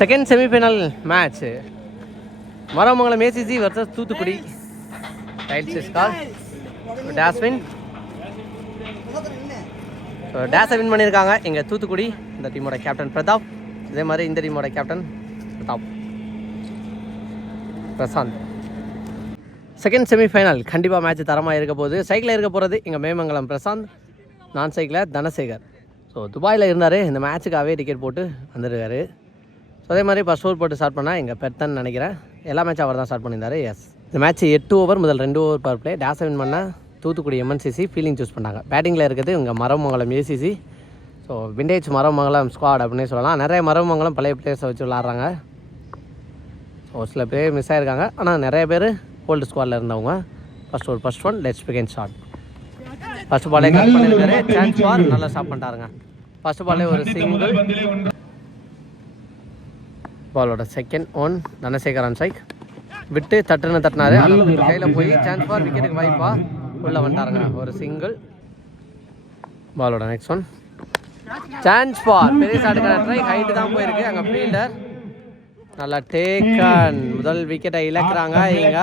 Second semifinal match Maramangalam ACC versus Thoothukudi. Tails is call toss win. So டேஸை win பண்ணியிருக்காங்க எங்கள் தூத்துக்குடி. இந்த டீமோட கேப்டன் பிரதாப், இதே மாதிரி இந்த டீமோட கேப்டன் பிரசாந்த். செகண்ட் செமிஃபைனல் கண்டிப்பாக மேட்ச் தரமாக இருக்க போகுது. சைக்கிளில் இருக்க போகிறது எங்கள் மேமங்கலம் பிரசாந்த், நான் சைக்கிளில் தனசேகர். ஸோ துபாயில் இருந்தார், இந்த மேட்ச்சுக்காகவே டிக்கெட் போட்டு வந்துருக்காரு. ஸோ அதே மாதிரி ஃபஸ்ட் ஓவர் போட்டு ஸ்டார்ட் பண்ணால் எங்கள் பெர்த்தன் நினைக்கிறேன், எல்லா மேட்சும் அவர் தான் ஸ்டார்ட் பண்ணியிருந்தார். எஸ், இந்த மேட்ச் 8 ஓவர் முதல் 2 ஓவர் பவர் பிளே. டேஸை வின் பண்ணால் தூத்துக்குடி எம்என்சிசி ஃபீலிங் சூஸ் பண்ணாங்க. பேட்டிங்கில் இருக்கிறது இங்கே Maramangalam ACC. So vintage Maramangalam squad அப்படின்னே சொல்லலாம். நிறைய மரமங்கலம் பழைய பிளேயர்ஸை வச்சு விளாட்றாங்க. ஸோ சில பேர் மிஸ் ஆகிருக்காங்க, ஆனால் நிறைய பேர் ஓல்டு ஸ்குவாடில் இருந்தவங்க. First one let's begin shot. First பாலே கட் பண்ணியிருக்காரு, சான்ஸ் ஃபார், நல்லா ஸ்டாப் பண்ணிட்டாருங்க. ஃபர்ஸ்ட் பாலே ஒரு சிங்கிள். பாலோட second one Dhanasekar on strike. விட்டு தட்டினாரு, கையில் போய் சான்ஸ் ஃபார், விக்கெட்டுக்கு வாய்ப்பா உள்ளே வந்துட்டாருங்க, ஒரு சிங்கிள். பாலோட நெக்ஸ்ட் ஒன் சான்ஸ் ஃபார், பெரிய ஷாட்டுக்கான ட்ரை, ஹைட்டு தான் போயிருக்கு. அங்கே ஃபீல்டர் நல்லா டேக்கன், முதல் விக்கெட்டை இழக்கிறாங்க இங்க.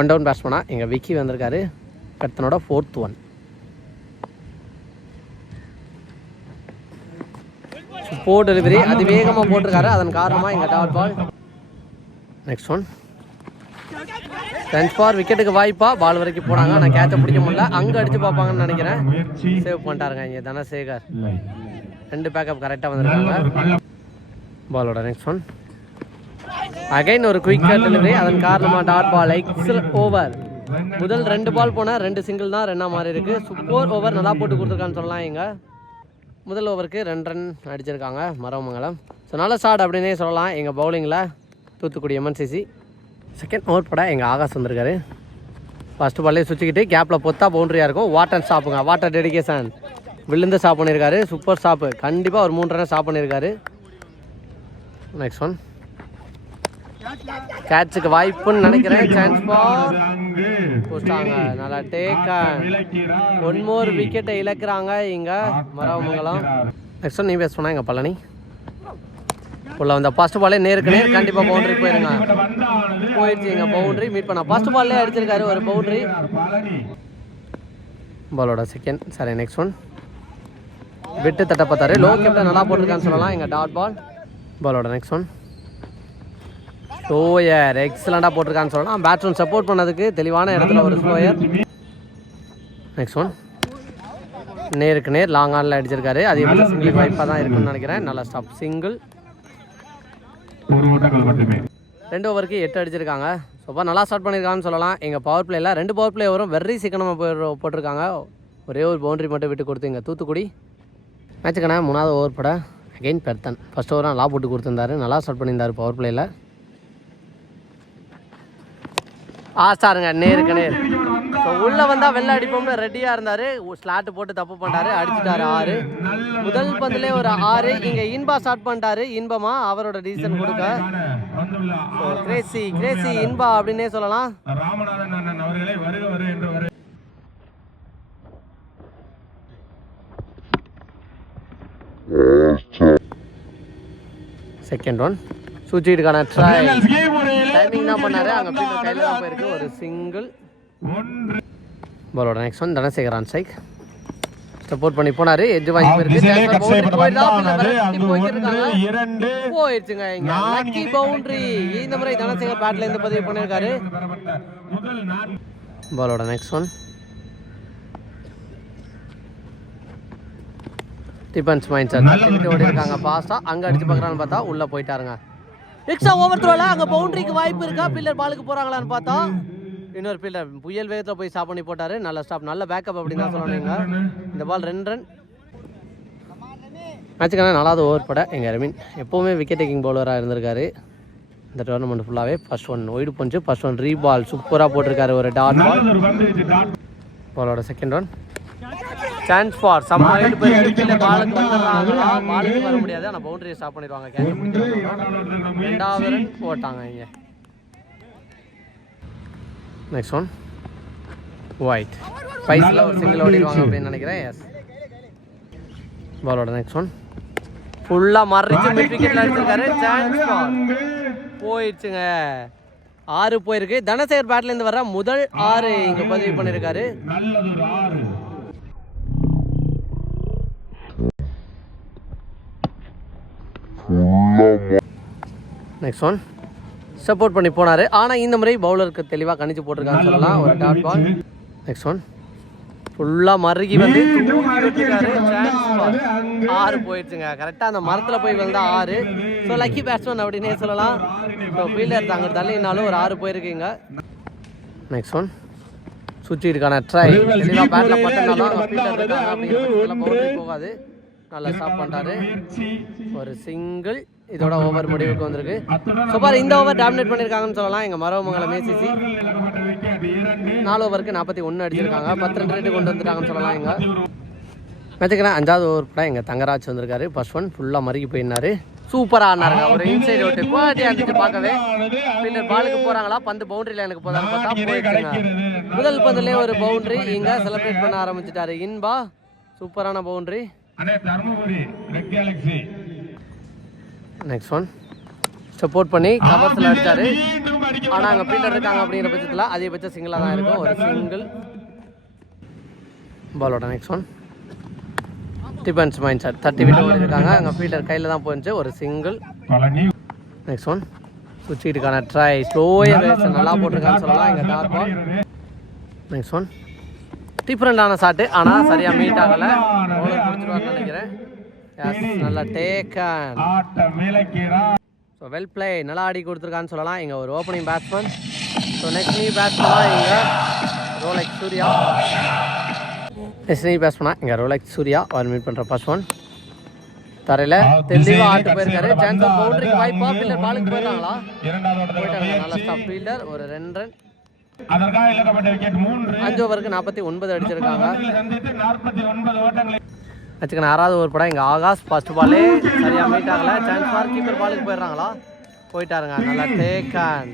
1 டவுன் பேட்ஸ்மேனா இங்கே விக்கி வந்திருக்காரு, கர்த்தனோட 4th ஒன். ஸ்போர்ட் டெலிவரி அதிவேகமாக போட்டிருக்காரு, அதன் காரணமாக இங்கே dot ball. Next one chance for, விக்கெட்டுக்கு வாய்ப்பா, பால் வரைக்கும் போனாங்க, ஆனால் கேட்சை பிடிக்க முடியல. அங்கே அடித்து பார்ப்பாங்கன்னு நினைக்கிறேன், சேவ் பண்ணிட்டாருங்க இங்கே தனசேகர். 2 பேக்கப் கரெக்டாக வந்திருக்காங்க. பாலோட நெக்ஸ்ட் ஒன் அகைன் ஒரு குயிக் டெலிவரி, அதன் காரணமாக டாட் பால். Excellent over. முதல் 2 பால் போனால் 2 சிங்கிள் தான் ரன்னாக மாறி இருக்கு. சூப்பர் ஓவர், நல்லா போட்டு கொடுத்துருக்கான்னு சொல்லலாம். இங்கே முதல் ஓவருக்கு 2 ரன் அடிச்சிருக்காங்க மரமங்கலம். ஸோ நல்ல ஸ்டார்ட் அப்படின்னே சொல்லலாம் எங்கள் பவுலிங்கில் தூத்துக்குடி எம்என்சிசி. செகண்ட் ஓவர் போட எங்கள் ஆகாஷ் வந்திருக்காரு. ஃபஸ்ட்டு பால்லே சுற்றிக்கிட்டு கேப்பில் பொத்தா பவுண்ட்ரியாக இருக்கும். வாட்டர் ஸ்டாப்புங்க, வாட்டர் டெடிகேஷன், விழுந்து ஸ்டாப் பண்ணியிருக்காரு. சூப்பர் ஸ்டாப்பு, கண்டிப்பாக ஒரு 3 ரன் ஸ்டாப் பண்ணியிருக்காரு. நெக்ஸ்ட் ஒன் கேட்சுக்கு வாய்ப்புன்னு நினைக்கிறேன், சான்ஸ் ஃபார், போட்டாங்க, நல்லா டேக்கன். 1 மோர் விக்கெட்டை இழக்கிறாங்க இங்கே மரமங்கலம். நெக்ஸ்ட் ஒன் நீ பேஸ் பண்ணால் எங்கள் பழனி உள்ள வந்த ஃபர்ஸ்ட் பாலே நேருக்கு நேர், கண்டிப்பாக பவுண்டரி போயிருங்க. போயிடுச்சு எங்கள் பவுண்டரி மீட் பண்ண. ஃபர்ஸ்ட் பால்லே அடிச்சிருக்காரு ஒரு பவுண்டரி. பாலோட செகண்ட் சரி நெக்ஸ்ட் ஒன் விட்டு தட்ட பார்த்தாரு, லோ கேப்டன் நல்லா போட்டிருக்கான்னு சொல்லலாம் எங்கள் டாட் பால். பாலோட நெக்ஸ்ட் ஒன் ஸ்லோயர், எக்ஸலண்டாக போட்டிருக்கான்னு சொல்லலாம். பேட்ஸ்மேன் சப்போர்ட் பண்ணதுக்கு தெளிவான இடத்துல ஒரு ஸ்லோயர். நெக்ஸ்ட் ஒன் நேருக்கு நேர் லாங் ஆனில் அடிச்சிருக்காரு, அது எப்படி சிங்கிள் வாய்ப்பாக தான் இருக்குன்னு நினைக்கிறேன். நல்லா ஸ்டாப், சிங்கிள். 2 ஓவருக்கு 8 அடிச்சிருக்காங்க. ஸோ நல்லா ஸ்டார்ட் பண்ணியிருக்காங்கன்னு சொல்லலாம். எங்கள் பவர் பிளேயில் 2 பவர் பிளே வரும், வெரி சீக்கிரமாக போட்டிருக்காங்க. ஒரே ஒரு பவுண்டரி மட்டும் விட்டு கொடுத்து இங்கே தூத்துக்குடி. மேட்சுக்கான 3வது ஓவர் பட அகெயின் பெர்த்தன். ஃபர்ஸ்ட் ஓவராக நல்லா போட்டு கொடுத்துருந்தாரு, நல்லா ஸ்டார்ட் பண்ணியிருந்தார் பவர் பிளேயில். ஸ்டாருங்க நேருக்கு நேர். ஸோ உள்ளே வந்தால் வெளில அடிப்போம்னு ரெடியாக இருந்தார். ஸ்லாட்டு போட்டு தப்பு பண்ணிட்டாரு, அடிச்சுட்டாரு 6. முதல் பந்திலே ஒரு 6. இங்கே இன்பா ஸ்டார்ட் பண்ணிட்டாரு. இன்பமா அவரோட டிசிஷன் கொடுக்க கிரேசி இன்பா அப்படின்னே சொல்லலாம். செகண்ட் ஒன் சுச்சிட்டுக்கான ட்ரை, டைமிங் தான் பண்ணாரு, அங்கே ஃபீல்டர் கையில் தான் போயிருக்கு, ஒரு சிங்கிள். பாலோட next one Dhanasekar on strike. Support பண்ணி போனாரு, எட்ஜ் வாங்கி போயிருச்சுங்க. இங்க லக்கி பவுண்டரி, இந்த முறை தனசேகர் பேட்ல இருந்து பதிவு பண்ணியிருக்காரு. பாலோட next one defence mind sir தட்டிட்டு ஓடி இருக்காங்க ஃபாஸ்ட்டாக. அங்கே அடிச்சு பார்க்குறான்னு பார்த்தா உள்ளே போயிட்டாருங்க. எக்ஸ்ட்ரா ஓவர் த்ரோல அங்கே பவுண்டரிக்கு வாய்ப்பு இருக்கா, ஃபீல்டர் பாலுக்கு போகிறாங்களான்னு பார்த்தா இன்னொரு ஃபீல்டர் புயல் வேகத்தில் போய் ஸ்டாப் பண்ணி போட்டார். நல்ல ஸ்டாப், நல்ல பேக்கப் அப்படின்னு தான் சொல்லணுங்க. இந்த பால் 2 ரன். மேட்சுக்கான 4வது ஓவர் பட எங்கள் ரமீன் எப்போவுமே விக்கெட் டேக்கிங் பவுலராக இருந்திருக்காரு இந்த டோர்னமெண்ட் ஃபுல்லாகவே. ஃபர்ஸ்ட் ஒன் ஒய்டு பஞ்சு, ஃபர்ஸ்ட் ஒன் ரீ பால் சூப்பராக போட்டிருக்காரு, ஒரு டாட் பால். பாலோட second one chance for some right போயிட்டு பாலுக்கு வந்துடுறாங்களா, பாலுக்கு வர முடியாது, ஆனால் பவுண்டரியை ஸ்டாப் பண்ணிடுவாங்க. கேட்ச் 2வது ரன் போட்டாங்க இங்கே. நெக்ஸ்ட் ஒன் ஒயிட், ஃபைஸில் ஒரு சிங்கிள் ஓடிடுவாங்க அப்படின்னு நினைக்கிறேன். எஸ் பாலோட நெக்ஸ்ட் ஒன் ஃபுல்லாக மறைச்சு மிட் விக்கெட்டில் அடிச்சிருக்காரு. சான்ஸ் பால் போயிடுச்சுங்க. 6 போயிருக்கு. தனசேகர் பேட்லேருந்து வர முதல் 6 இங்கே பதிவு பண்ணியிருக்காரு. நெக்ஸ்ட் ஒன் சப்போர்ட் பண்ணி போனார். ஆனால் இந்த முறை பவுலருக்கு தெளிவாக கணிச்சு போட்டிருக்கான்னு சொல்லலாம். ஒரு டாட் பால். நெக்ஸ்ட் ஒன் ஃபுல்லாக மறுகி வந்து 6 போயிடுச்சுங்க. கரெக்டாக அந்த மரத்தில் போய் விழுந்தா 6. ஸோ லக்கி பேட்ஸ்மேன் அப்படின்னே சொல்லலாம். ஸோ ஃபீல்டர் தாங்க தள்ளினாலும் ஒரு 6 போயிருக்கீங்க. நெக்ஸ்ட் ஒன் சுவிட்சுக்கான ட்ரை தெளிவாக பேட்டில் பட்டனாலும் ஃபீல்டர் இருக்காங்க அப்படிங்கிற பவுண்டரி போகாது. நல்லா ஸ்டாப் பண்ணிட்டாரு. ஒரு சிங்கிள். இதோட ஓவர் முடிவுக்கு வந்திருக்கு. ஸோ பாரு இந்த ஓவர் டாமினேட் பண்ணியிருக்காங்கன்னு சொல்லலாம். எங்கள் மரவமங்கலம் ஏசிசி 4 ஓவருக்கு 41 அடிச்சிருக்காங்க. 10 ரன் ரேட்டு கொண்டு வந்துட்டாங்கன்னு சொல்லலாம். எங்க மேட்சுக்குனா 5வது ஓவர் கூட எங்கள் தங்கராஜ் வந்திருக்காரு. ஃபர்ஸ்ட் ஒன் ஃபுல்லாக மறுக்கி போயிருந்தாரு. சூப்பராக ஆனாருங்க. ஒரு இன்சைட் அவுட் குவாலிட்டியாக இருந்துச்சு பார்க்கவே. பின்னர் பாலுக்கு போகிறாங்களா, பந்து பவுண்டரியில் எனக்கு போதான்னு பார்த்தா போயிடுச்சுங்க. முதல் பந்துலேயே ஒரு பவுண்டரி. இங்கே செலிப்ரேட் பண்ண ஆரம்பிச்சிட்டாரு இன்பா. சூப்பரான பவுண்டரி. நெக்ஸ்ட் ஒன் சப்போர்ட் பண்ணி கவர்ஸில் அடித்தார். ஆனால் அங்கே ஃபீல்டர் இருக்காங்க அப்படிங்கிற பட்சத்தில் அதிகபட்சம் சிங்கிளாக தான் இருக்கும். ஒரு சிங்கிள். பாலோட next one defence mind sir 30 விட்டு ஓடி இருக்காங்க. அங்கே ஃபீல்டர் கையில் தான் போயிடுச்சு. ஒரு சிங்கிள். நெக்ஸ்ட் ஒன் சுவிட்சுக்கான ட்ரை ஸ்லோயாக நல்லா போட்டிருக்கான்னு சொல்லலாம். இங்கே டாட் பால். நெக்ஸ்ட் ஒன் டிஃப்ரெண்டான ஷாட்டு. ஆனால் சரியாக மீட் ஆகலை. பவுலர் பிடிச்சிருவான்னு நினைக்கிறேன். நல்லா டேக்கன். So well play. நல்லா ஆடி கொடுத்துருக்கான்னு சொல்லலாம். இங்கே ஒரு opening batsman. So next new பேட்ஸ்மேனாக இங்கே ரோலெக்ஸ் சூர்யா. நெக்ஸ்ட் நியூ பேட்ஸ்மேனாக இங்கே ரோலெக்ஸ் சூர்யா அவர் மீட் பண்ணுற ஃபர்ஸ்ட் ஒன் தரையில் தெளிவாக ஆட்டு போயிருக்காரு. சான்ஸ் ஆஃப் பவுண்டரிக்கு வாய்ப்பா. ஃபீல்டர் பாலுக்கு போயிட்டாங்களா? போயிட்டாங்க. நல்லா ஸ்டாப் ஃபீல்டர். ஒரு 2 ரன். 5 ஓவருக்கு 49 அடிச்சிருக்காங்க. வச்சுக்கணும் 6வது ஓவர் படம் இங்கே ஆகாஷ் ஃபர்ஸ்ட் பாலே சரியாக மீட் ஆகலை. சான்ஸ் ஃபார் கீப்பர் பாலுக்கு போயிடுறாங்களா? போயிட்டாருங்க. நல்லா டேக்கன்.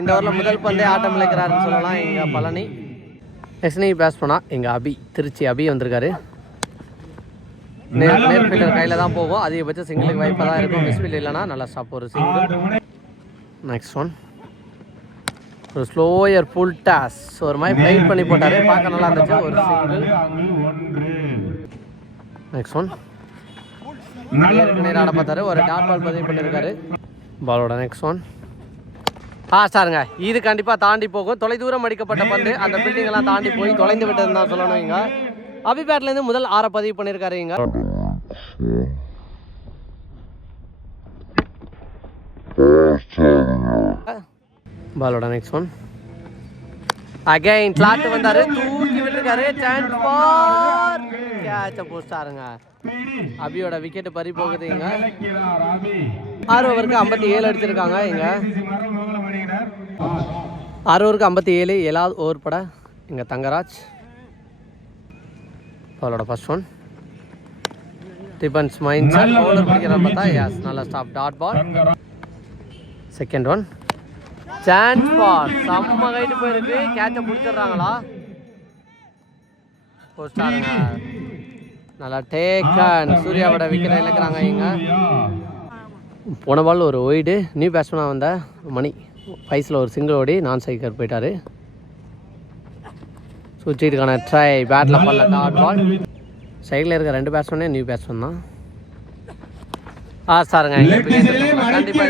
இந்த ஓவரில் முதல் பந்தே ஆட்டம் இழைக்கிறாருன்னு சொல்லலாம் இங்கே பழனி. நெக்ஸ்ட் நீ பேட்ஸ் பண்ணால் இங்கே அபி திருச்சி அபி வந்திருக்காரு. நேர் ஃபீல்டர் கையில் தான் போகும். அதிகபட்சம் சிங்கிளுக்கு வாய்ப்பாக தான் இருக்கும். மிஸ்ஃபீல்ட் இல்லைனா நல்லா ஸ்டாப். ஒரு சிங்கிள். நெக்ஸ்ட் ஒன் ஒரு ஸ்லோயர் ஃபுல் டாஸ். ஒரு மாதிரி ஃப்ளைட் பண்ணி போட்டார். பார்க்க நல்லா இருந்துச்சு. ஒரு சிங்கிள். நெக்ஸ்ட் ஒன் நேரம் ஆட பார்த்தாரு. ஒரு டாட் பால் பதிவு பண்ணியிருக்காரு. பாலோட நெக்ஸ்ட் ஒன் ஸ்டாருங்க. இது கண்டிப்பாக தாண்டி போகும். தொலைதூரம் அடிக்கப்பட்ட பந்து அந்த பில்டிங்கெல்லாம் தாண்டி போய் தொலைந்து விட்டதுன்னு தான் சொல்லணும். இங்கே அபி பேட்லேருந்து முதல் 6 பதிவு பண்ணியிருக்காரு. இங்கே பாலோட நெக்ஸ்ட் ஒன் அகைன் ஃபிளாட் வந்தாரு. தூக்கி விட்டுருக்காரு. சான்ஸ் ஃபார் கேட்ச போஸ்டாருங்க. அபியோட விக்கெட் பறி போகுது. இங்க 6 ஓவருக்கு 57 அடிச்சிருக்காங்க. இங்க 6 ஓவருக்கு 57. 7வது ஓவர் பட இங்க தங்கராஜ். பாலோட first one defence mind sir bowler பிடிக்கிறான்னு பார்த்தா எஸ் நல்லா stop. Dot ball. Second one chance for செம்ம கைட்டு போயிருக்கு. கேட்சை பிடிச்சிடுறாங்களா? போஸ்டாருங்க. நல்லா டேக்கன். சூர்யாவோட விக்கெட்டை இழக்கிறாங்க. இங்கே போன பால் ஒரு ஒய்டு. நியூ பேட்ஸ்மேனாக வந்த மணி 5ல் ஒரு சிங்கிள் ஓடி நான் சைக்கர் போயிட்டார். சுவிட்சுக்கான ட்ரை பேட்டில் பால்ல டாட் பால். சைடில் இருக்க 2 பேட்ஸ்மேனே நியூ பேட்ஸ்மேன் தான். சாருங்க கண்டிப்பாக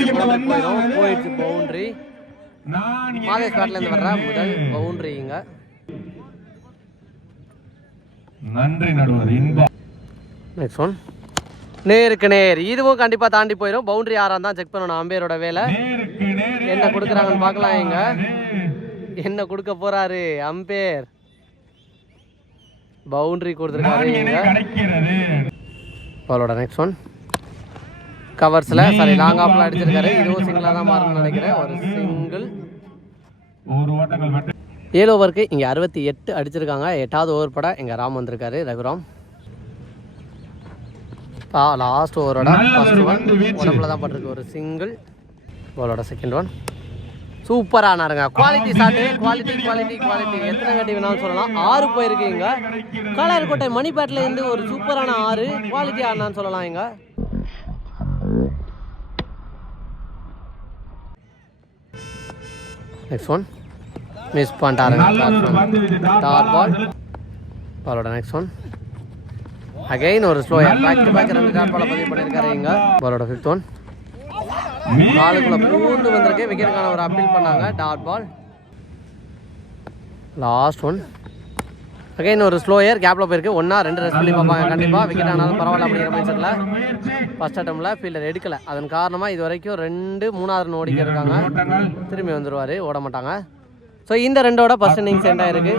போயிடுச்சு பவுண்ட்ரி. மாதேஷ் பேட்லேருந்து வர்ற முதல் பவுண்டரி. இங்கே நன்றி நடுவர். நெக்ஸ்ட் ஒன் நேருக்கு நேர். இதுவும் கண்டிப்பாக தாண்டி போயிடும். பவுண்டரி 6 தான் செக் பண்ணணும். அம்பேரோட வேலை. என்ன கொடுக்குறாங்கன்னு பார்க்கலாம். இங்க என்ன கொடுக்க போறாரு அம்பேர்? பவுண்டரி கொடுத்துருக்காரு. இங்க பாலோட நெக்ஸ்ட் ஒன் கவர்ஸில் சாரி லாங் ஆஃபில் அடிச்சிருக்காரு. இதுவும் சிங்கிளாக தான் மாறணும்னு நினைக்கிறேன். ஒரு சிங்கிள். 7 ஓவருக்கு இங்கே 68 அடிச்சிருக்காங்க. 8வது ஓவர் பட இங்கே ராம் வந்திருக்காரு. ரகுராம் லாஸ்ட் ஓவரோட ஃபர்ஸ்ட் ஒன் உடம்புல தான் பட்டிருக்கு. ஒரு சிங்கிள். பாலோட செகண்ட் ஒன் சூப்பராக ஆனாருங்க. Quality shot, quality quality quality. எத்தனை கட்டி வேணாலும் சொல்லலாம். 6 போயிருக்கு இங்கே. காலார்கோட்டை மணிப்பேட்டில் இருந்து ஒரு சூப்பரான 6 குவாலிட்டி ஆனான்னு சொல்லலாம் இங்கே. நெக்ஸ்ட் ஒன் மிஸ் பண்ணிட்டாருங்க. Dot ball. பாலோட நெக்ஸ்ட் ஒன் அகைன் ஒரு slower. Back to back 2 dot பாலை பதிவு பண்ணியிருக்காரு இங்கே. பாலோட 5th ஒன் காலுக்குள்ள பூந்து வந்திருக்கு. விக்கெட்டுக்கான ஒரு அப்பீல் பண்ணாங்க. Dot ball. Last one again ஒரு ஸ்லோயர். கேப்பில் போயிருக்கு. 1-2 ரெஸ்ட் பண்ணி பார்ப்பாங்க கண்டிப்பாக. விக்கெட் ஆனாலும் பரவாயில்ல அப்படிங்கிற மைண்ட் செட்டில் ஃபர்ஸ்ட் அட்டம்ல ஃபீல்டர் எடுக்கலை. அதன் காரணமாக இது வரைக்கும் 2 3வது ரன் ஓடிக்க இருக்காங்க. திரும்பி வந்துடுவார், ஓட மாட்டாங்க. ஸோ இந்த 2ஓட ஃபர்ஸ்ட் இன்னிங்ஸ் எண்ட் ஆயிருக்கு.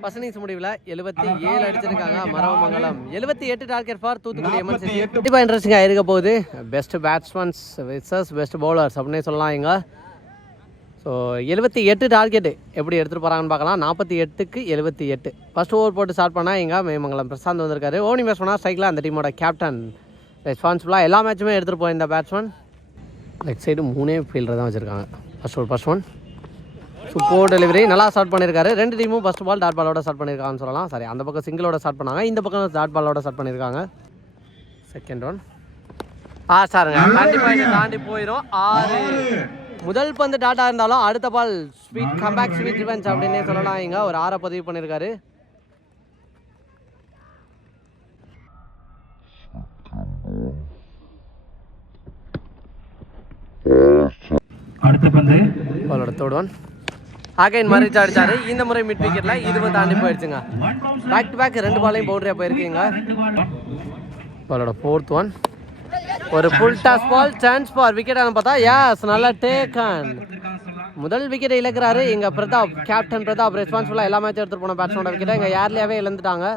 ஃபர்ஸ்ட் இன்னிங்ஸ் முடிவில் 77 அடிச்சிருக்காங்க Maravamangalam. 78 target for Thoothukudi MNCC. கண்டிப்பாக இன்ட்ரெஸ்டிங்காக இருக்க போகுது. Best batsmen versus best bowlers அப்படின்னே சொல்லலாம் இங்கே. ஸோ 78 டார்கெட்டு எப்படி எடுத்துகிட்டு போகிறாங்கன்னு பார்க்கலாம். 48க்கு 78. ஃபர்ஸ்ட் ஓவர் போட்டு ஸ்டார்ட் பண்ணால் இங்கே மேமங்கலம் பிரசாந்த் வந்திருக்காரு. ஓவனிங் பேட்ஸ்மேனாக ஸ்ட்ரைக்கில் அந்த டீமோட கேப்டன் ரெஸ்பான்சிபிளாக எல்லா மேட்சுமே எடுத்துகிட்டு போய் இந்த பேட்ஸ்மேன். லெக் சைடு 3 ஃபீல்டர் தான் வச்சுருக்காங்க. First one super delivery. நல்லா ஸ்டார்ட் பண்ணியிருக்காரு. 2 டீமும் ஃபர்ஸ்ட் பால் டாட் பாலோட ஸ்டார்ட் பண்ணியிருக்காங்கன்னு சொல்லலாம். சரி, அந்த பக்கம் சிங்கிளோட ஸ்டார்ட் பண்ணாங்க, இந்த பக்கம் டாட் பாலோட ஸ்டார்ட் பண்ணியிருக்காங்க. செகண்ட் ஒன் சாருங்க கண்டிப்பாக இதை தாண்டி போயிடும். 6 முதல் பந்து டாட்டா இருந்தாலும் அடுத்த பால் ஸ்வீட் கம்பேக் ஸ்வீட் ரிவெஞ்ச் அப்படின்னே சொல்லலாம். இங்கே ஒரு 6 பதிவு பண்ணியிருக்காரு. அடுத்த பந்து பாலோட தேர்ட் ஒன் அகைன் மரிச்சு அடிச்சாரு. இந்த முறை மிட் விக்கெட்ல இதுவும் தாண்டி போயிடுச்சுங்க. பேக் டு பேக் 2 பாலையும் பவுண்டரியா போயிருக்கீங்க. பாலோட 4th ஒன் ஒரு full toss ball. Chance for wicket பார்த்தா யாஸ் நல்லா டேக்கன். முதல் விக்கெட்டை இழக்கிறாரு இங்க பிரதாப். கேப்டன் பிரதாப் ரெஸ்பான்சிபிளா எல்லா மேட்சும் எடுத்துட்டு போன பேட்ஸ்மேனோட விக்கெட்டை இங்க ஏர்லியாவே இழந்துட்டாங்க.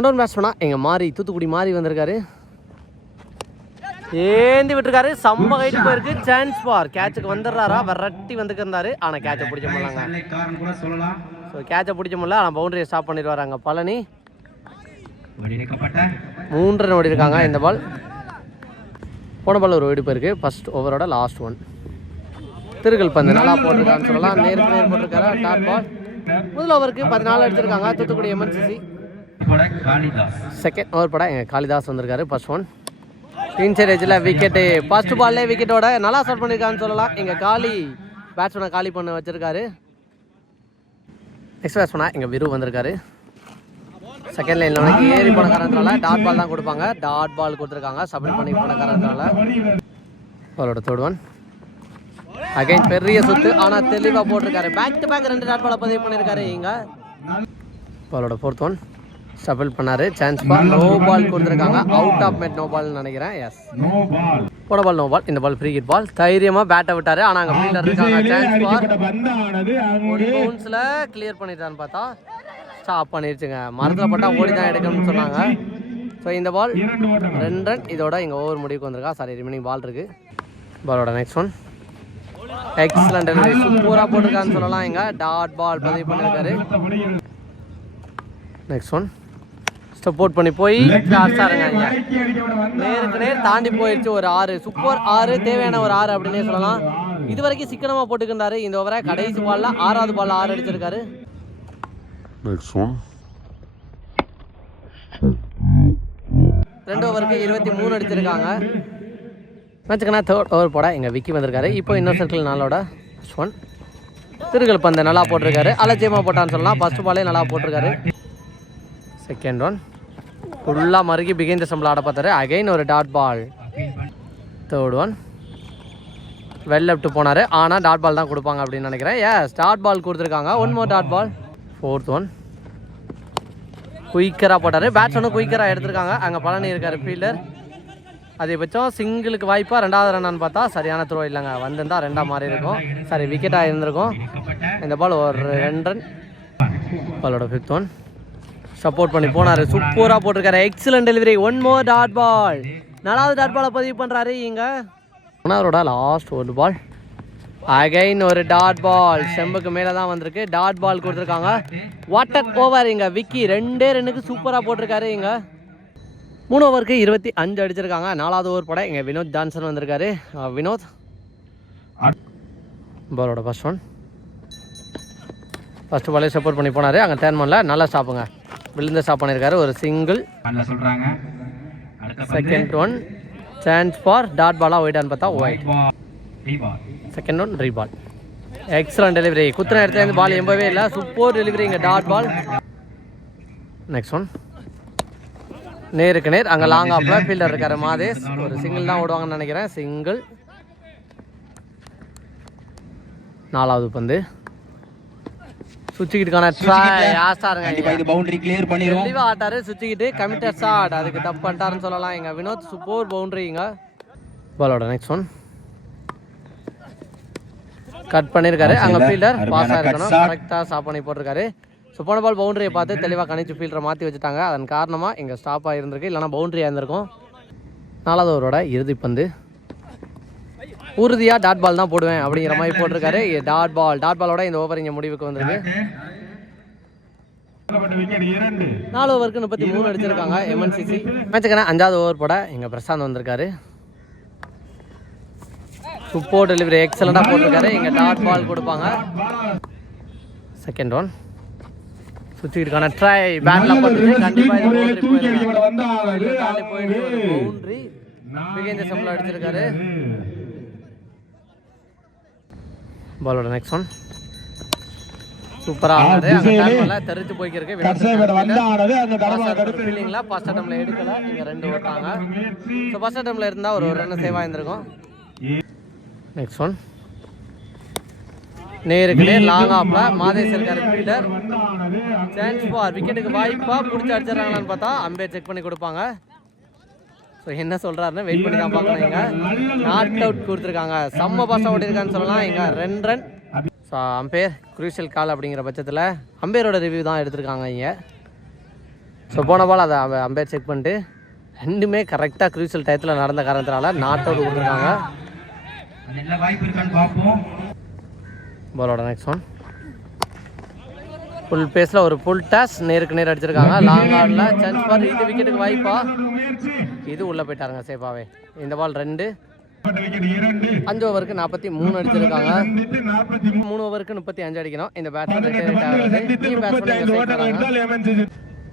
1 பேட்ஸ்மேனா இங்க மாறி தூத்துக்குடி மாறி வந்திருக்காரு. ஏந்தி விட்டுருக்காரு. செம்ம ஹைட் போயிருக்கு. சான்ஸ் ஃபார் கேட்சுக்கு வந்துடுறாரா விரட்டி வந்துக்கு இருந்தாரு. ஆனால் கேட்சை பிடிச்ச முடியலங்க. ஸோ கேட்சை பிடிச்ச முடியல. ஆனால் பவுண்டரியை ஸ்டாப் பண்ணிட்டு வராங்க பழனி. 3 ரன் ஓடி இருக்காங்க. இந்த பால் போன பால் ஒரு ஓடி போயிருக்கு. ஃபர்ஸ்ட் ஓவரோட லாஸ்ட் ஒன் திருகல் பந்து நல்லா போட்டிருக்கான்னு சொல்லலாம். நேருக்கு நேர் போட்டிருக்காரு. Dot ball. முதல் ஓவருக்கு 14 அடிச்சிருக்காங்க தூத்துக்குடி எம்என்சிசி. செகண்ட் ஓவர் பட எங்கள் காளிதாஸ் வந்திருக்காரு. ஃபர்ஸ்ட் ஒன் இன்சைட் எஜ்ஜில் விக்கெட்டு. ஃபர்ஸ்ட் பால்லே விக்கெட்டோட நல்லா ஸ்டார்ட் பண்ணியிருக்கான்னு சொல்லலாம். எங்கள் காலி பேட்ஸ்மேனை காலி பண்ண வச்சிருக்காரு. நெக்ஸ்ட் பேட்ஸ்மேனா எங்கள் விரு வந்திருக்காரு. செகண்ட் லைனில் வந்து ஏறி போன காரணத்தினால டாட் பால் தான் கொடுப்பாங்க. டாட் பால் கொடுத்துருக்காங்க சப்மிட் பண்ணி போன காரணத்தினால. அவரோட தேர்ட் ஒன் அகைன் பெரிய சுத்து. ஆனால் தெளிவாக போட்டிருக்காரு. பேக் டு பேக் 2 டாட் பாலை பதிவு பண்ணியிருக்காரு இங்கே. அவரோட 4th ஒன் ஸ்டபிள் பண்ணாரு. Chance ball. நோ பால் கொடுத்துருக்காங்க. அவுட் ஆஃப் மேட் நோ பால்னு நினைக்கிறேன். எஸ் போன பால் நோ பால். இந்த பால் ஃப்ரீ ஹிட் பால். தைரியமாக பேட்டை விட்டாரு. ஆனால் அங்கே ஃபீல்டர் இருக்காங்க. Chance ball. ஒரு பவுன்ஸில் கிளியர் பண்ணிட்டான்னு பார்த்தா ஸ்டாப் பண்ணிருச்சுங்க. மரத்தில் பட்டா ஓடி தான் எடுக்கணும்னு சொன்னாங்க. ஸோ இந்த பால் 2 ரன். இதோட இங்கே ஓவர் முடிவுக்கு வந்திருக்கா. சாரி, ரிமைனிங் பால் இருக்கு. பாலோட நெக்ஸ்ட் ஒன் எக்ஸலண்ட் டெலிவரி. சூப்பராக போட்டிருக்கான்னு சொல்லலாம். இங்கே டாட் பால் பதிவு பண்ணியிருக்காரு. நெக்ஸ்ட் ஒன் சப்போர்ட் பண்ணி போய் சாருங்க நேருக்கு நேர் தாண்டி போயிடுச்சு. ஒரு 6 சூப்பர் 6 தேவையான ஒரு 6 அப்படின்னே சொல்லலாம். இது வரைக்கும் சிக்கனமாக போட்டுக்கிட்டாரு. இந்த ஓவரை கடைசி பால்ல 6வது பால்ல 6 அடிச்சிருக்காரு. Next one. 2 ஓவருக்கு 23 அடிச்சிருக்காங்க. மேட்சுக்குனா தேர்ட் ஓவர் போட எங்கள் விக்கி வந்திருக்காரு. இப்போ இன்னொரு சர்க்கிள் நாளோட ஃபர்ஸ்ட் ஒன் திருகல் பந்து நல்லா போட்டிருக்காரு. அலட்சியமாக போட்டான்னு சொல்லலாம். ஃபர்ஸ்ட் பாலே நல்லா போட்டிருக்காரு. செகண்ட் ஒன் ஃபுல்லாக மறுக்கி பிகைன் த ஸ்டம்பில் ஆட பார்த்தாரு. அகைன் ஒரு dot ball. Third one well left போனார். ஆனால் டாட் பால் தான் கொடுப்பாங்க அப்படின்னு நினைக்கிறேன். எஸ் டாட் பால் கொடுத்துருக்காங்க. 1 மோர் டாட் பால். 4th ஒன் குயிக்கராக போட்டார். பேட்ஸ்மேனும் குயிக்கராக எடுத்திருக்காங்க. அங்கே பழனி இருக்கார் ஃபீல்டர். அதிகபட்சம் சிங்கிளுக்கு வாய்ப்பாக 2வது ரன்னான்னு பார்த்தா சரியான த்ரோ இல்லைங்க. வந்திருந்தால் 2ஆக மாறி இருக்கும். சாரி விக்கெட்டாக இருந்திருக்கும். இந்த பால் ஒரு 2 ரன். பாலோட 5th ஒன் சப்போர்ட் பண்ணி போனார். சூப்பராக போட்டிருக்காரு. Excellent delivery. 1 more dot ball. 4வது டாட் பாலை பதிவு பண்ணுறாரு இங்கே. 1 லாஸ்ட் ஒரு பால். அகைன் ஒரு டாட் பால். செம்புக்கு மேலே தான் வந்திருக்கு. டாட் பால் கொடுத்துருக்காங்க. Water over. இங்கே விக்கி 2 ரன்னுக்கு சூப்பராக போட்டிருக்காரு. இங்கே 3 ஓவருக்கு 25 அடிச்சிருக்காங்க. 4வது ஓவர் போட இங்கே வினோத் ஜான்சன் வந்திருக்காரு. வினோத் பாலோட ஃபர்ஸ்ட் ஒன். ஃபர்ஸ்ட் பாலே சப்போர்ட் பண்ணி போனார். அங்கே டேர்ன் பண்ணல, நல்லா ஸ்டாப்புங்க. விழுந்து ஸ்டாப் பண்ணியிருக்காரு. ஒரு single. Second one chance for dot பாலா ஒயிட்டான்னு பார்த்தா ஒயிட். செகண்ட் ஒன் ரீபால். Excellent delivery. குத்துன இடத்துல பால் எம்பவே இல்லை. Super delivery. இங்கே டாட் பால். நெக்ஸ்ட் ஒன் நேருக்கு நேர். அங்கே லாங் ஆஃபில் ஃபீல்டர் இருக்காரு மாதேஷ். ஒரு சிங்கிள் தான் ஓடுவாங்கன்னு நினைக்கிறேன். சிங்கிள். 4வது பந்து. சுவிட்சுக்கிட்டுக்கான ட்ரை ஆஸ்டாருங்க. தெளிவாக ஆட்டாரு. சுவிட்சுக்கிட்டு கமிட்டட் ஷாட். அதுக்கு தப்பு பண்ணிட்டாருன்னு சொல்லலாம். எங்கள் வினோத் சூப்பர் பவுண்டரிங்க. பாலோட நெக்ஸ்ட் ஒன் கட் பண்ணியிருக்காரு. அங்கே ஃபீல்டர் பாஸ் ஆகிருக்கணும். கரெக்டாக ஸ்டாப் பண்ணி போட்டிருக்காரு. ஸோ போன பால் பவுண்டரியை பார்த்து தெளிவாக கணிச்சு ஃபீல்டரை மாற்றி வச்சுட்டாங்க. அதன் காரணமாக இங்கே ஸ்டாப் ஆகிருந்திருக்கு. இல்லைனா பவுண்டரி ஆயிருந்திருக்கும். 4வது ஓவரோட இறுதி பந்து. உறுதியாக டாட் பால் தான் போடுவேன் அப்படிங்கிற மாதிரி போட்டிருக்காரு. டாட் பாலோட இந்த ஓவர் இங்கே முடிவுக்கு வந்திருக்கு. 4 ஓவருக்கு 33 அடிச்சிருக்காங்க எம்என்சிசி. மேட்சுக்கான 5வது ஓவர் போட இங்கே பிரசாந்த் வந்திருக்காரு. Super delivery. எக்ஸலண்டாக போட்டிருக்காரு. இங்கே டாட் பால் கொடுப்பாங்க. செகண்ட் ஒன் சுற்றிக்கிட்டுக்கான ட்ரை பேட்டில் பட்டுச்சு. கண்டிப்பாக இது பவுண்டரி பவுண்டரி விகேந்திர சம்பளம் அடிச்சிருக்காரு. பாலோட நெக்ஸ்ட் ஒன் சூப்பராக ஆனாரு. அங்கே தெரிஞ்சு போய்க்கிருக்கு. ஃபீல்டிங்கில் ஃபர்ஸ்ட் அட்டம்ல எடுக்கல. இங்கே 2 ஓட்டாங்க. ஸோ ஃபர்ஸ்ட் அட்டம்ல இருந்தால் ஒரு ரன் சேவாக இருந்திருக்கும். நெக்ஸ்ட் ஒன் நேருக்கு நேர் லாங் ஆஃப்ல மாதேஷ் இருக்காரு ஃபீல்டர். சான்ஸ் ஃபார் விக்கெட்டுக்கு வாய்ப்பா பிடிச்சி அடிச்சிடறாங்களான்னு பார்த்தா அம்பேர் செக் பண்ணி கொடுப்பாங்க. ஸோ என்ன சொல்கிறாருன்னு வெயிட் பண்ணி தான் பார்க்கணும். இங்கே நாட் அவுட் கொடுத்துருக்காங்க. செம்ம பாஸாக ஓட்டிருக்கான்னு சொல்லலாம். இங்கே 2 ரன். ஸோ அம்பேர் குரூஷியல் கால் அப்படிங்கிற பட்சத்தில் அம்பேரோட ரிவ்யூ தான் எடுத்திருக்காங்க இங்கே. ஸோ போன பால் அதை அம்பேர் செக் பண்ணிட்டு 2மே கரெக்டாக குரூஷியல் டயத்தில் நடந்த காரணத்தினால நாட் அவுட் கொடுத்துருக்காங்க. பாலோட நெக்ஸ்ட் ஒன் ஃபுல் பேஸில் ஒரு ஃபுல் டாஸ் நேருக்கு நேர் அடிச்சிருக்காங்க. லாங் ஆடில் சான்ஸ் ஃபார் இது விக்கெட்டுக்கு வாய்ப்பா. இது உள்ளே போயிட்டாருங்க சேஃபாகவே. இந்த பால் 2. 5 ஓவருக்கு 43 அடிச்சிருக்காங்க. 3 ஓவருக்கு 35 அடிக்கணும். இந்த பேட்ஸ்மேன்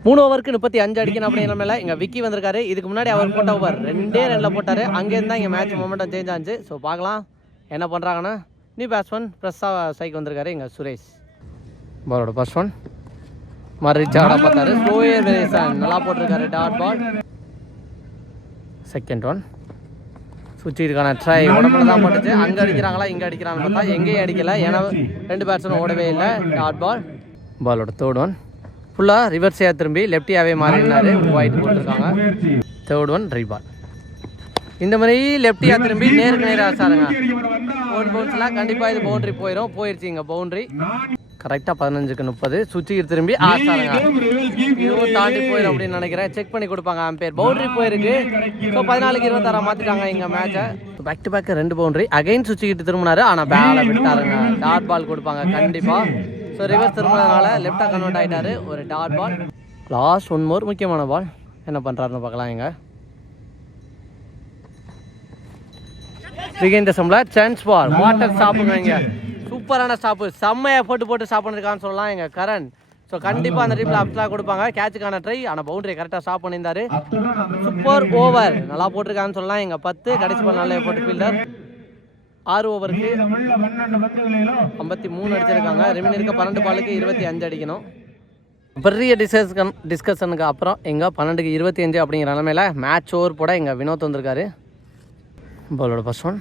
3 ஓவருக்கு 35 அடிக்கணும் அப்படிங்கிற மேலே இங்கே விக்கி வந்திருக்காரு. இதுக்கு முன்னாடி அவர் போட்ட ஓவர் 2 ரன்னில் போட்டார். அங்கேருந்து தான் இங்கே மேட்ச் மொமெண்டம் சேஞ்ச் ஆச்சு. ஸோ பார்க்கலாம் என்ன பண்ணுறாங்கன்னா. நியூ பேட்ஸ்மேன் ஃப்ரெஷ்ஷாக ஸ்ட்ரைக் வந்திருக்காரு இங்கே சுரேஷ். பாலோட ஃபர்ஸ்ட் ஒன் மரிச்சாடா பார்த்தாரு. ஸ்லோயர் வேரியேஷன் நல்லா போட்டிருக்காரு. Dot ball. செகண்ட் ஒன் சுவிட்சுக்கான ட்ரை உடம்புல தான் போட்டுச்சு. அங்கே அடிக்கிறாங்களா இங்கே அடிக்கிறாங்கன்னு பார்த்தா எங்கேயும் அடிக்கலை. ஏன்னா 2 பேட்ஸ்மேன் ஓடவே இல்லை. Dot ball. பாலோட தேர்ட் ஒன் ஃபுல்லாக ரிவர்ஸியாக திரும்பி லெஃப்டியாகவே மாறினார். ஒயிட் போட்டிருக்காங்க. Third one ரீபால். இந்த மாதிரி லெஃப்டியாக திரும்பி நேருக்கு நேராக ஆசாருங்க. ஓன் பவுன்ஸ்லாம் கண்டிப்பாக இது பவுண்டரி போயிடுச்சு. இங்கே பவுண்டரி கரெக்டாக 15க்கு 30. சுவிட்சுக்கு திரும்பி ஆசாருங்க. இதுவும் தாண்டி போயிடும் அப்படின்னு நினைக்கிறேன். செக் பண்ணி கொடுப்பாங்க அம்பேர். பவுண்டரி போயிருக்கு. ஸோ 14க்கு 26 மாற்றிட்டாங்க இங்கே மேட்சை. Back to back 2 boundary. Again சுவிட்சுக்கிட்டு திரும்பினாரு. ஆனால் பேலை விட்டாருங்க. டாட் பால் கொடுப்பாங்க கண்டிப்பாக. ஸோ ரிவர்ஸ் திரும்பினதுனால லெஃப்டாக கன்வெர்ட் ஆகிட்டாரு. ஒரு டாட் பால். லாஸ்ட் 1 மோர் முக்கியமான பால். என்ன பண்ணுறாருன்னு பார்க்கலாம். இங்கே விகேந்திர சம்பளம் சான்ஸ் ஃபார் வாட்டர் ஸ்டாப்புங்க. இங்கே சூப்பரான ஸ்டாப்பு. செம்மையாக போட்டு ஸ்டாப் பண்ணியிருக்கான்னு சொல்லலாம் எங்கள் கரண். ஸோ கண்டிப்பாக அந்த டீமில் அப்லாம் கொடுப்பாங்க. கேட்சுக்கான ட்ரை. ஆனால் பவுண்டரி கரெக்டாக ஸ்டாப் பண்ணியிருந்தாரு. சூப்பர் ஓவர் நல்லா போட்டிருக்கான்னு சொல்லலாம். எங்கள் 10 கடைசி பால் நல்லா போட்டு ஃபீல்டர். 6 ஓவருக்கு 53 அடிச்சிருக்காங்க. ரிமைன் இருக்க 12 பாலுக்கு 25 அடிக்கணும். பெரிய டிஸ்கஷனுக்கு அப்புறம் எங்கே 12க்கு 25 அப்படிங்கிற நிலமையில மேட்ச் ஓவர் போட எங்கள் வினோத் வந்திருக்காரு. பாலோட ஃபர்ஸ்ட் ஒன்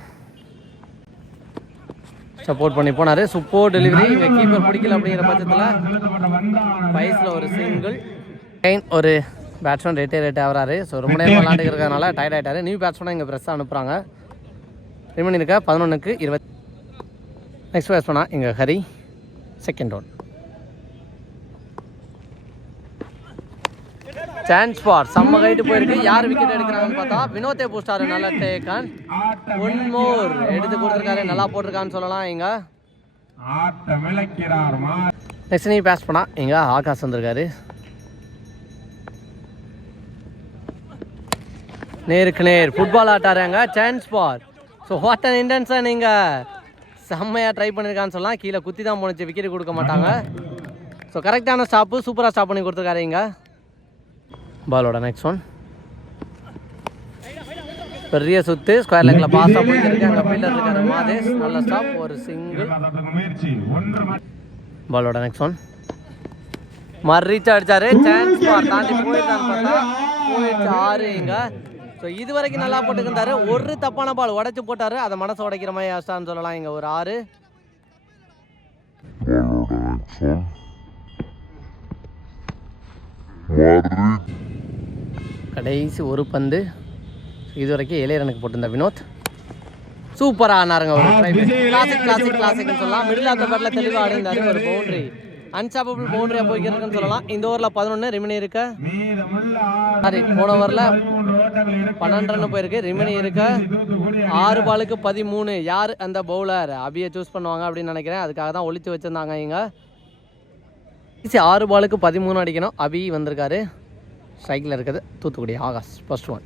சப்போர்ட் பண்ணி போனார். Super delivery. இங்கே கீப்பர் பிடிக்கல அப்படிங்கிற பட்சத்தில் வயசில் ஒரு சிங்கிள். ஒரு பேட்ஸ்மேன் ரேட்டே ஆகிறாரு. ஸோ ரொம்ப நேரம் விளாண்டுக்கு இருக்கிறதுனால டயர்ட் ஆகிட்டாரு. நியூ பேட்ஸ்மேனாக இங்கே ப்ரெஸ்ஸாக அனுப்புகிறாங்க. ரிமைன் இருக்க 11க்கு 20. நெக்ஸ்ட் பேட்ஸ்மேனாக இங்கே Hari. Second one chance for செம்ம கைட்டு போயிருக்கு. யார் விக்கெட் எடுக்கிறாங்கன்னு பார்த்தா வினோத்தே போஸ்டாரு. நல்லா டேக்கன். 1 மோர் எடுத்து கொடுத்துருக்காரு. நல்லா போட்டிருக்கான்னு சொல்லலாம். இங்கே நெக்ஸ்ட் நீ பேஸ் பண்ணா இங்கே ஆகாஷ் வந்திருக்காரு. நேருக்கு நேர் ஃபுட்பால் ஆட்டாருங்க. Chance for. So what an intention. இங்கே செம்மையாக ட்ரை பண்ணியிருக்கான்னு சொல்லலாம். கீழே குத்தி தான் போணுச்சு, விக்கெட் கொடுக்க மாட்டாங்க. ஸோ கரெக்டான ஸ்டாப்பு, சூப்பராக ஸ்டாப் பண்ணி கொடுத்துருக்காரு இங்கே. பாலோட நெக்ஸ்ட் ஒன் பெரிய சுத்து ஸ்கொயர் லெக்கில் பாஸாக போயிருக்கு. அங்கே ஃபீல்டர் இருக்காரு மாதேஷ், நல்ல ஸ்டாப், ஒரு சிங்கிள். பாலோட நெக்ஸ்ட் ஒன் ரீச் அடிச்சாரு, சான்ஸ் பார் தாண்டி போயிட்டான்னு பார்த்தா போயிடுச்சு 6 இங்கே. ஸோ இது வரைக்கும் நல்லா போட்டுக்கிட்டாரு. ஒரு தப்பான பால் உடைச்சு போட்டாரு, அதை மனசு உடைக்கிற மாதிரி ஆஸ்டான்னு சொல்லலாம். இங்கே ஒரு 6. கடைசி ஒரு பந்து இது வரைக்கும் 7 ரனுக்கு போட்டிருந்த வினோத் சூப்பராக ஆனாருங்க. ஒரு கிளாசிக்னு சொல்லலாம். மிடில் ஆஃப் த பேட்டில் தெளிவாக ஆடிந்தாரு. ஒரு பவுண்டரி, அன்ஸ்டாப்பபிள் பவுண்டரியாக போய்க்கிறதுன்னு சொல்லலாம். இந்த ஓவரில் 11 ரிமினி இருக்க, சாரி போன ஓவரில் 12 ரன் போயிருக்கு. ரிமினி இருக்க 6 பாலுக்கு 13. யார் அந்த பவுலர்? அபியை சூஸ் பண்ணுவாங்க அப்படின்னு நினைக்கிறேன். அதுக்காக தான் ஒழிச்சு வச்சுருந்தாங்க இங்கே. 6 பாலுக்கு 13 அடிக்கணும். அபி வந்திருக்காரு. ஸ்ட்ரைக்கில் இருக்குது தூத்துக்குடி ஆகாஷ். ஃபர்ஸ்ட் ஒன்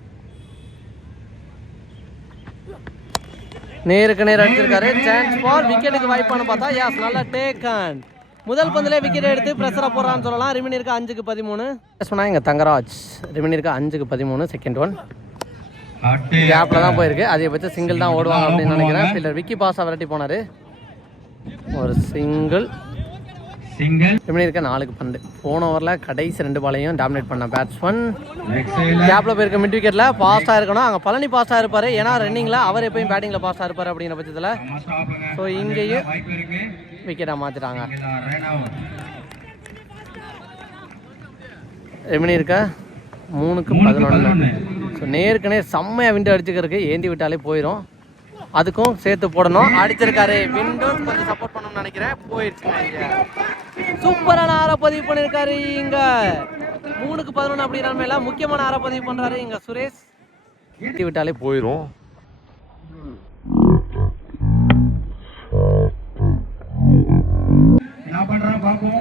நேருக்கு நேர் அடிச்சிருக்காரு. சான்ஸ் ஃபார் விக்கெட்டுக்கு வாய்ப்பானு பார்த்தா யாஸ் நல்லா டேக்கன். முதல் பந்திலே விக்கெட் எடுத்து ப்ரெஷராக போடுறான்னு சொல்லலாம். ரிமினி இருக்கா 5க்கு 13. சொன்னால் இங்கே தங்கராஜ் ரிமினி இருக்கா 5க்கு 13. செகண்ட் ஒன் கேப்பில் தான் போயிருக்கு. அதிகபட்சம் சிங்கிள் தான் ஓடுவாங்க அப்படின்னு நினைக்கிறேன். ஃபீல்டர் விக்கி பாஸாக விரட்டி போனார். ஒரு சிங்கிள். ரிமினி இருக்க 4க்கு 12. போன ஓவரில் கடைசி 2 பாலையும் டாமினேட் பண்ண பேட்ஸ்மேன். கேப்பில் போயிருக்க மிட் விக்கெட்டில் ஃபாஸ்ட்டாக இருக்கணும். அங்கே பழனி ஃபாஸ்ட்டாக இருப்பார், ஏன்னா ரன்னிங்கில் அவர் எப்பயும் பேட்டிங்கில் ஃபாஸ்ட்டாக இருப்பார் அப்படிங்கிற பட்சத்தில். ஸோ இங்கேயும் விக்கெட்டாக மாற்றிட்டாங்க. ரிமினி இருக்க 3க்கு 11. ஸோ நேருக்கு நேர் செம்மையாக விண்டு அடிச்சுக்கிறதுக்கு ஏந்தி விட்டாலே போயிடும். அதுக்கும் சேர்த்து போடணும். அடிச்சிருக்காரு. விண்டோஸ் கொஞ்சம் சப்போர்ட் பண்ணணும்னு நினைக்கிறேன். போயிடுச்சு. சூப்பரான ஆற பதிவு பண்ணியிருக்காரு இங்க. 3க்கு 11 அப்படிங்கிற மேல முக்கியமான ஆற பதிவு பண்றாரு இங்க சுரேஷ். ஏந்தி விட்டாலே போயிடும்.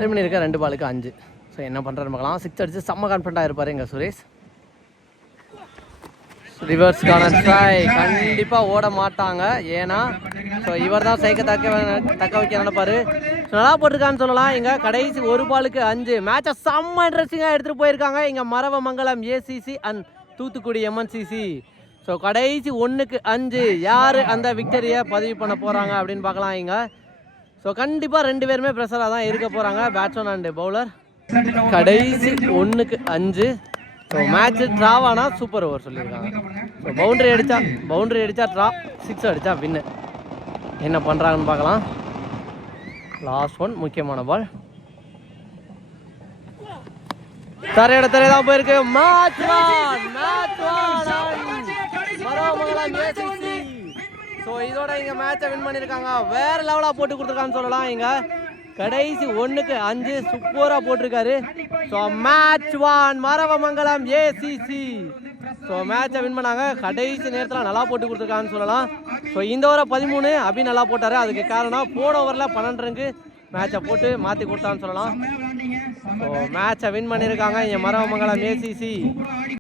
ரிமினி இருக்க 2 பாலுக்கு 5. ஸோ என்ன பண்ணுறாரு பார்க்கலாம். 6 அடிச்சு செம்ம கான்ஃபிடண்டாக இருப்பார் எங்கள் சுரேஷ். ரிவர்ஸ்க்கான ட்ரை கண்டிப்பாக ஓட மாட்டாங்க, ஏன்னா ஸோ இவர் தான் சைக்கை தக்க வைக்க நினைப்பாரு. நல்லா போட்டிருக்கான்னு சொல்லலாம். இங்கே கடைசி 1 பாலுக்கு 5. மேட்சை செம்ம இன்ட்ரெஸ்டிங்காக எடுத்துகிட்டு போயிருக்காங்க இங்கே Maravamangalam ACC and Thoothukudi MNCC. So கடைசி 1க்கு 5 யார் அந்த விக்டரியை பதிவு பண்ண போகிறாங்க அப்படின்னு பார்க்கலாம் இங்கே. ஸோ கண்டிப்பாக 2 பேருமே ப்ரெஷராக தான் இருக்க போகிறாங்க, பேட்ஸ்மேன் அண்டு பவுலர். கடைசி 1க்கு 5. ஸோ மேட்ச்சு ட்ராவானா சூப்பர் ஓவர் சொல்லியிருக்காங்க. ஸோ பவுண்டரி அடித்தா ட்ரா, 6 அடித்தா வின்னு. என்ன பண்ணுறாங்கன்னு பார்க்கலாம். லாஸ்ட் ஒன் முக்கியமான பால். தரையோட தான் போயிருக்கு. மேட்ச் ஸோ இதோட இங்கே மேட்சை வின் பண்ணியிருக்காங்க. வேறு லெவலாக போட்டு கொடுத்துருக்கான்னு சொல்லலாம். இங்கே கடைசி 1க்கு 5 சூப்பராக போட்டிருக்காரு. So match 1 Maravamangalam ACC. So மேட்சை வின் பண்ணாங்க. கடைசி நேரத்தில் நல்லா போட்டு கொடுத்துருக்கான்னு சொல்லலாம். ஸோ இந்த ஓவரில் 13 அபி நல்லா போட்டார். அதுக்கு காரணம் போன ஓவரில் 12 ரனுக்கு மேட்சை போட்டு மாற்றி கொடுத்தான்னு சொல்லலாம். ஸோ மேட்சை வின் பண்ணியிருக்காங்க இங்கே மரவமங்கலம் ஏசிசி.